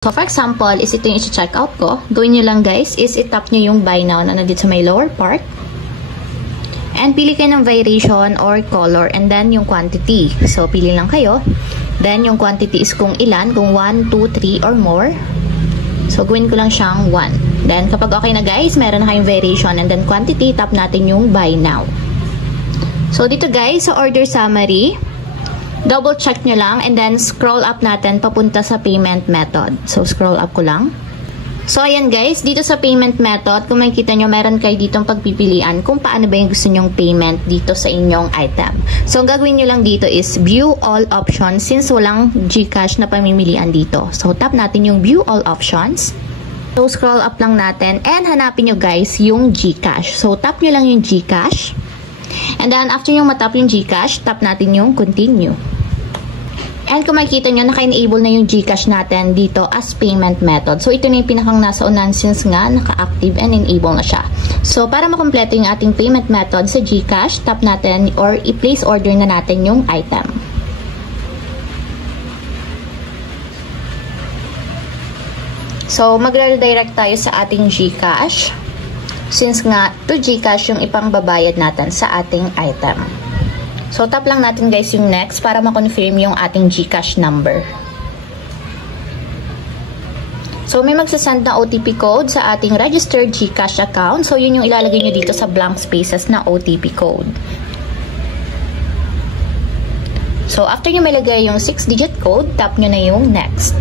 So, for example, is ito yung i-check out ko. Gawin nyo lang guys, is i-tap nyo yung buy now na nandito sa may lower part. And pili kayo ng variation or color and then yung quantity. So, pili lang kayo. Then, yung quantity is kung ilan, kung 1, 2, 3 or more. So, gawin ko lang siyang 1. Then, kapag okay na guys, meron na kayong variation and then quantity, tap natin yung buy now. So, dito guys, sa order summary, double check nyo lang and then scroll up natin papunta sa payment method. So, scroll up ko lang. So, ayan guys, dito sa payment method, kung makikita nyo, meron kayo ditong pagpipilian kung paano ba yung gusto nyong payment dito sa inyong item. So, ang gagawin nyo lang dito is view all options since walang GCash na pamimilian dito. So, tap natin yung view all options. So, scroll up lang natin and hanapin nyo guys yung GCash. So, tap nyo lang yung GCash. And then, after yung matap yung GCash, tap natin yung continue. And kung makikita nyo, naka-enable na yung GCash natin dito as payment method. So, ito na yung pinakang nasa unan since nga naka-active and enable na siya. So, para makompleto yung ating payment method sa GCash, tap natin or i-place order na natin yung item. So, mag-redirect tayo sa ating GCash. Since nga, to GCash yung ipangbabayad natin sa ating item. So, tap lang natin guys yung next para ma-confirm yung ating GCash number. So, may magsasend na OTP code sa ating registered GCash account. So, yun yung ilalagay nyo dito sa blank spaces na OTP code. So, after nyo malagay yung 6-digit code, tap nyo na yung next.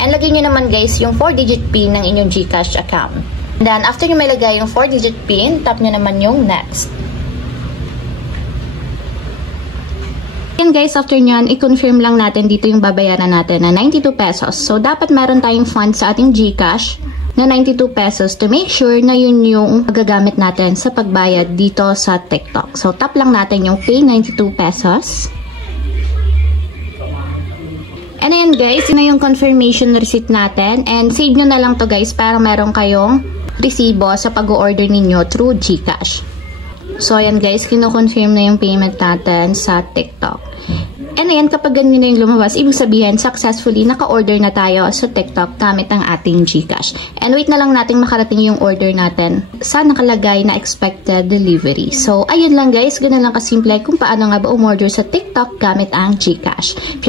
And lagay nyo naman guys yung 4-digit PIN ng inyong GCash account. Then, after nyo may lagay yung 4-digit PIN, tap nyo naman yung next. And guys, after nyan, i-confirm lang natin dito yung babayaran natin na 92 pesos. So, dapat meron tayong fund sa ating GCash na 92 pesos to make sure na yun yung magagamit natin sa pagbayad dito sa TikTok. So, tap lang natin yung pay 92 pesos. And ayan guys, yun na yung confirmation receipt natin. And save nyo na lang to guys para meron kayong resibo sa pag-order ninyo through GCash. So, ayan guys, kino-confirm na yung payment natin sa TikTok. And ayan, kapag ganyan na yung lumabas, ibig sabihin, successfully naka-order na tayo sa TikTok gamit ang ating GCash. And wait na lang natin makarating yung order natin sa nakalagay na expected delivery. So, ayun lang guys, ganun lang kasimple kung paano nga ba umorder sa TikTok gamit ang GCash.